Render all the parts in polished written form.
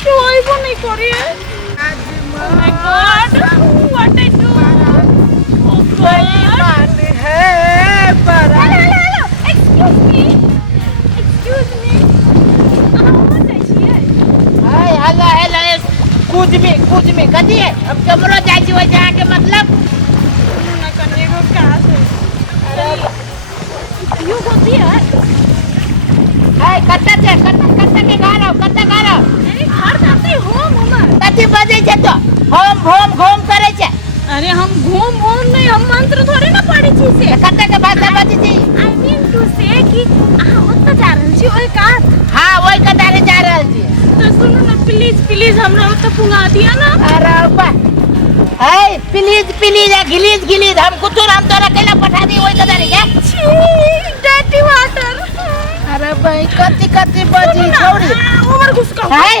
क्यों आईफोन नहीं कर रही है? Oh my God, what I do? Oh God. Hello. Excuse me. कहाँ जाइए? हेलो कुछ में कथी है अब कमरो जाय छी ओइ जगह के मतलब ना करने को कहाँ से? यू होती है? कत्ता के गाना अरे घर जाते होम हमर। कथी बजे छै तो होम घूम करे छै। अरे हम घूम नहीं, हम मंत्र थोड़े ना पढ़ी छी से। कत्ता के भाषा बजे छी? I mean to say कि अहाँ ओतऽ जा रहल छी ओइ कात। हाँ ओइ कतारे जा रहल छी। तो सुनो ना प्लीज हमरा ओतऽ पुंगा दिया ना। अरे बा प्लीज गिलीज हम कुछ हम तोरा केला पठा दी ओइ कतारे के। छी डर्टी वाटर। अरे भाई कथी बजी छोड़ी ओवर घुस का है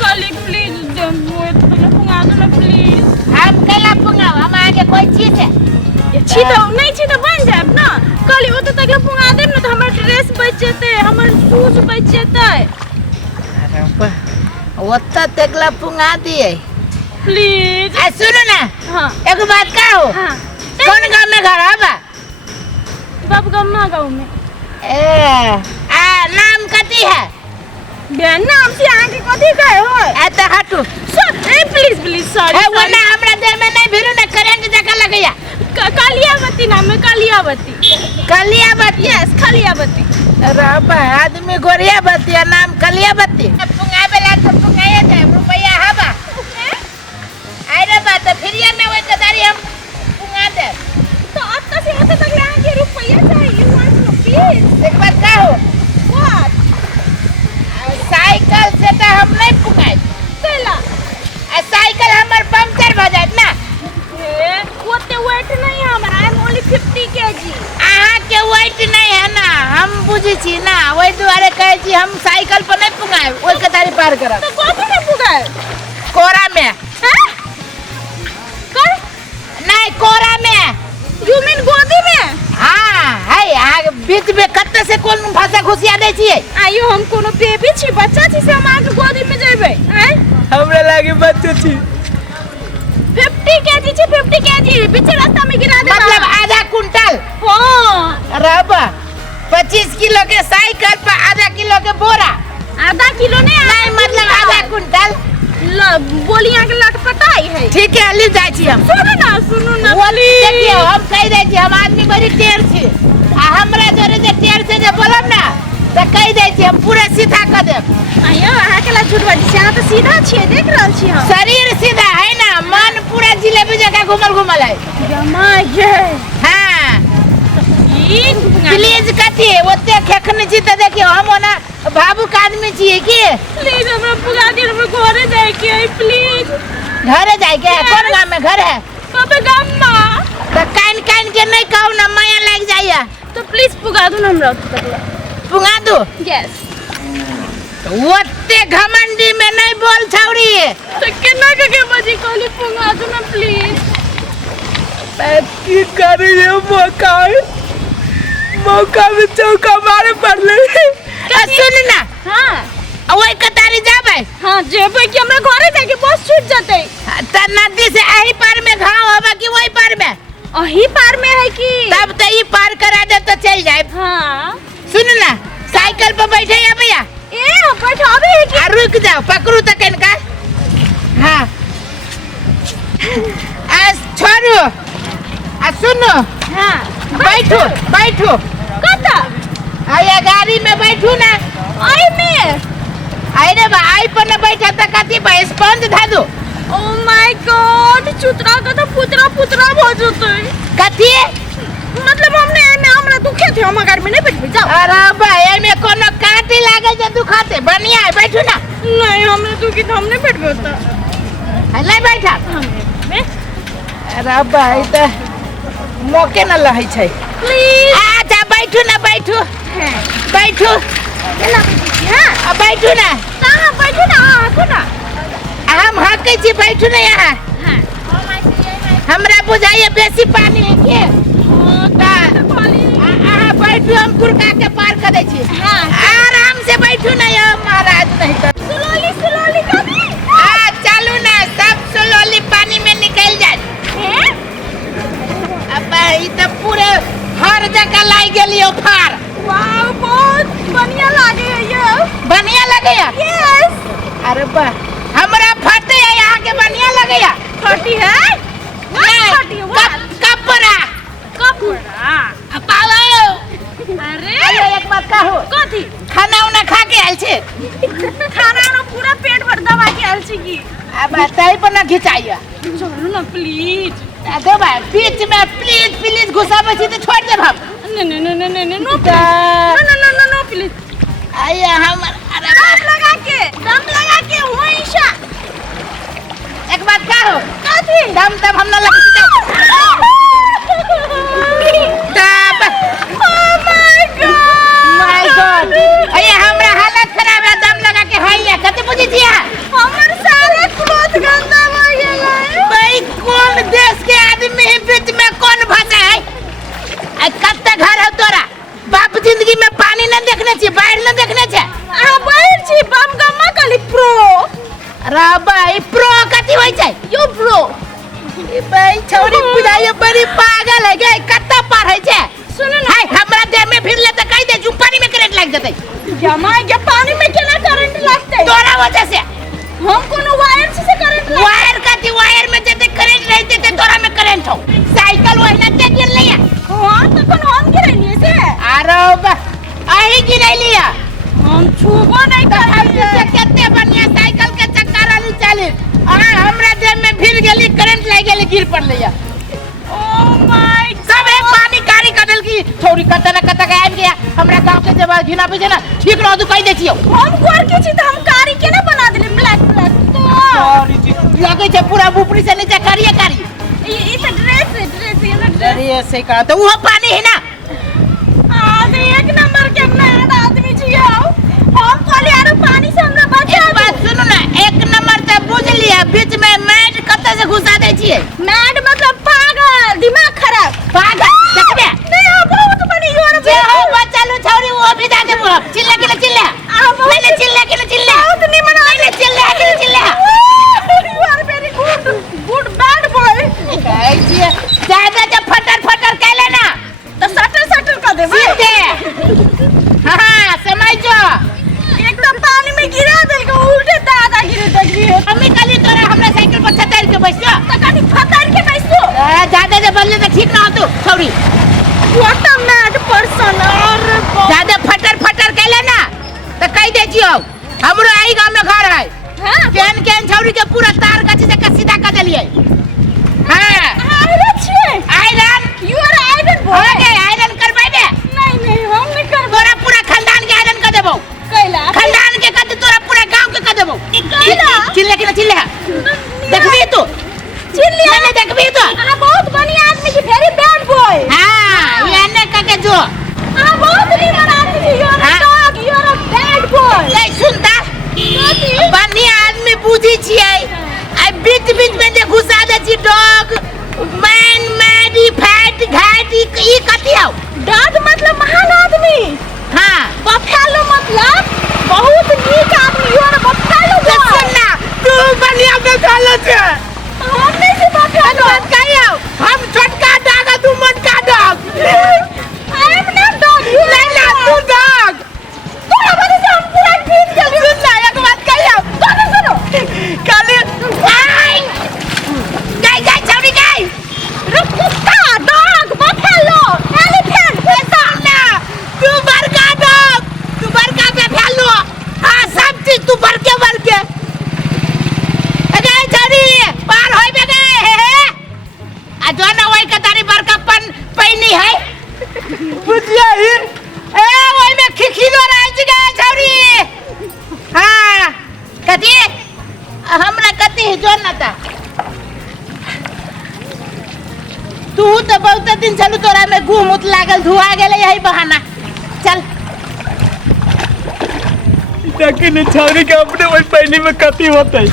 कली प्लीज वो तो पुंगा दो ना प्लीज। हम केला पुंगाओ हम आगे कोई चीज है छी तो बन जाए ना। कली ओतऽ तक पुंगा देब ना तो हमर ड्रेस बच जेते, हमर शूज बच जेते। अरे बा ओतऽ तकला पुंगा दिए प्लीज। आ सुनो ना हां एक बात कहू। हां कौन गांव में घर है बा? बाप गांव में। नाम कथी है? बेन नाम से आगे कथी कहे हो? एत हटू प्लीज सॉरी। वो ना हमरा देह में नहीं भिरू ना करंट जका लगैया। कालियावती नाम है कालियावती। यस कालियावती। अरे बा आदमी गोरियावती नाम कालियावती। पुंगाबेला तो पुंगाए दे रुपया हबा। आइरे बा तो फिर ये में ओइ कतारी हम पुंगा दे। तो अत्ता से ओतऽ तक आगे रुपया चाहिए प्लीज। एक बात कहू व्हाट? साइकिल से तो हम नहीं पुंगाई केला साइकिल हमर पंक्चर भ जात ना। ओते वेट नहीं है हमरा। I am only 50 kg। अहाँ के वेट नहीं है ना हम बुझी छी ना ओइ दुआरे कहै छी हम साइकिल पर नहीं पुंगाए ओइ कतारी पार करब। तो कथि में पुगाए? कोरा में हैं? कर नहीं कोरा में। यू मीन गोदी में? हाँ है आगे बीच में कत्ते से कौन भाषा घुसिया दे छिए। आइयो हम कोनो बेबी छी बच्चा छी से हम आगे गोदी में जेबै हैं? हमरा लागे बच्चा छी। 50 kg छी 50 kg बीच रास्ता में गिरा दे मतलब आधा कुंटल। हां रबा 25 किलो के साइकिल पर आधा किलो के बोरा। आधा किलो नहीं मतलब आधा कुंटल। बोलियां के लटपटाई है। ठीक है ले जाय छी हम। सुनो ना प्लीज देखियो हम कह दे छी हम आदमी बड़ी टेर छी आ हमरा जोरे जे टेर से जे बोलब ना त कह दे छी हम पूरा सीधा कर देब। आइयो अहाँ के ला झूठ बाजी छी। अहाँ तो सीधा छिए देख रहल छी हम। शरीर सीधा है ना मन पूरा जिलेबी जका घुमल है। जमा ये हां ठीक प्लीज कथी ओते खेखन छी त देखियो हम ना भावुक आदमी छी की। प्लीज हमरा पुगा दे हमरा घरे जाए के प्लीज। घरे जाए के कौन गांव में घर है? कबे गम्मा त कान के नहीं कहू ना माया लग जाइए। तो प्लीज पुगा दो ना हमरा तक। पुंगा दो। यस ओते घमंडी में नहीं बोल छौरी। तो केना के बजी कहली पुगा दो ना प्लीज। की करे ये मौका में चौका मारे पड़ले। सुन ना हां ओइ कतारी जाबै। हां जेबै कि हमरा घरे जाके बस छूट जतै। त नदी से एही पार में घाव होबा कि ओइ पार में? अही पार में है कि तब त ई पार करा दे त चल जाए। हां सुन ना साइकिल पर बैठे या भैया ए बैठाबे है कि रुक जाओ पकड़ू त कनका। हां छोड़ू सुनो। हां बैठो कता आया गाड़ी में बैठू ना। आई में अरे बा आई पर न बैठा त कथी बा स्पंज धा दो। ओ माय गॉड चुतरा का तो पुतरा हो जतै। कथी मतलब हमने में हमरा दुखे थे हम गाड़ी में नहीं बैठ जाओ। अरे भाई में कोनो काटी लागे जे दुखाते बढ़िया है बैठू ना। नहीं हमने दुखी तो हमने बैठ होता नहीं बैठा में। अरे भाई त मौके न लहै छै। प्लीज अच्छा बैठू ना बैठू केना बैठी हां बैठू ना। कहां बैठू ना आखो ना हम हकै छी बैठू ना यहाँ। हां हमरा बुझाइए बेसी पानी है के बैठू हम कुरका के पार कर दै छी। हां आराम से बैठू ना महाराज नहीं तो स्लोली बा हमरा फटे है यहाँ के बढ़िया लगेया फटी है नहीं, फटी है कपड़ा कपड़ा पालो अरे एक बात कहो कथी खाना उना खा के आयल छे खाना ना पूरा पेट भर दबा के आयल छी की अब बताई पर ना घिचाइया चलो ना प्लीज दो भाई बीच में प्लीज प्लीज घुसाबे छी तो छोड़ देब हम नो प्लीज आया हम अरे दम लगा के होइशा एक बात कहो कथी दम तब हम ना लगे तब माय गॉड अरे हमरा हालत खराब है दम लगा के होइया कते बुझी छिया हमर सारे क्लॉथ गंदा हो गेलै भाई कौन देश के आदमी है बीच में कौन भाषा है कत्ते घर है तोरा बाप जिंदगी में पानी न देखने छी बाहर न देखने छे आ बाहर छी बम गम्मा कली प्रो रा भाई प्रो कथी होय छै यो प्रो ई भाई छौरी बुझाइए बड़ी पागल है गे कत्ता पार है छे सुन ना हाय हमरा देह में फिर ले त कह दे जू पानी में करंट लग जतै जमाई के पानी में केना करंट लगतै तोरा वजह से हम कोनो वायर से करंट लग वायर कथी वायर में जते करंट रहते ते तोरा में करंट हो साइकिल वही न गिर लिया हां तो कोन हम गिरैलिए से अरे आही गिरै लिया हम छूबो नहीं हम से कते बढ़िया साइकिल के चक्का वाली चली हमरा देह में फिर गेली करंट लग गेली गिर पड़लिया ओ माय सब एक पानी कारी कदल की छोरी कत न कत आबि गया हमरा गांव के जब घिना पे ना ठीक रह तू कह दे छियो हम गोर के छी त हम कारी केना बना देले ब्लैक तो सॉरी जी लगे छै पूरा ऊपरी से नीचे करिए कारी ई त ड्रेस ये ड्रेस अरे ऐसे का तो वो पानी है ना आदमी एक नंबर के मैड आदमी छियो हम कहले यार पानी से हमरा बचा एक बात सुनो ना एक नंबर से बुझ लिया बीच में मैट कत से घुसा दे छिए मैड मतलब पागल दिमाग खराब पागल देखबे नहीं हो बहुत बड़ी योर जे हो बच्चालू छौरी वो भी जा देबो चिल्ला के चिल्ला मैंने चिल्ला के चिल्ला बहुत नहीं मना मैंने चिल्ला के चिल्ला you are very good bad boy कह छिए ज्यादा जब फटर फटर कहले ना तो सटर कर दे सीधे हां समझ जो एकदम पानी में गिरा दे के उल्टे दादा गिरे देखिए मम्मी कली तोरा हमरा साइकिल पर छतर के बैठो तो कनी फतार के बैसो ज्यादा जब बोलले तो ठीक ना हो तू छौरी व्हाट अ मैड पर्सन और ज्यादा फटर फटर कहले ना तो कह दे जियो हमरो आई गांव में घर है हां केन छौरी के पूरा तार कच्ची से सीधा कर देलिए हां आयरन छे आयरन यू आर आयरन हो बॉय गए आयरन करबाइबे नहीं हम नहीं करबो तोरा पूरा खानदान के आयरन कर देबो कैला खानदान के कर तोरा पूरा गांव के कर देबो कैला चिल्ला के चिल्ला देखबी तू चिल्लिया मैंने देखबी तो आ बहुत बढ़िया आदमी छी वेरी बैड बॉय हां ये ने के जो आ बहुत निमन आदमी छी यू आर हाँ? Dog you are a bad boy ले सुनता बढ़िया आदमी बुझी छिए आई बीच में जे घुसा दे छी डॉग मैन मैडी फैट घाट ई कथी हो डॉग मतलब महान आदमी हां बफेलो मतलब बहुत नीक आदमी you are a buffalo boy सुनना तू बढ़िया बफेलो छे हम नहीं छी बफेलो बात कहियो हम छोटका डॉग तू मोटका dog I am not dog you नहीं तू डॉग तोरा वजह से हम पूरा ठीक चली सुनना एक बात कहियो तो सुनो कल आई गई छौरी गई कुत्ता डॉग बफेलो एलिफेंट सुनना तू बड़का डॉग तू बड़का बफेलो हां सब चीज तू बड़के गई छौरी पार होइबे गए आ जो ना वही के तारी बड़कापन पैनी है बुझिया ही ए ओइ में खिखिलो राज गए छौरी हां कथी हमरा कथी जो ना ता तू तो बहुत दिन चलू तोरा में घूमुत लागल धुआ गेले यही बहाना चल लेकिन छौरी के अपने वही पहली में कथी होते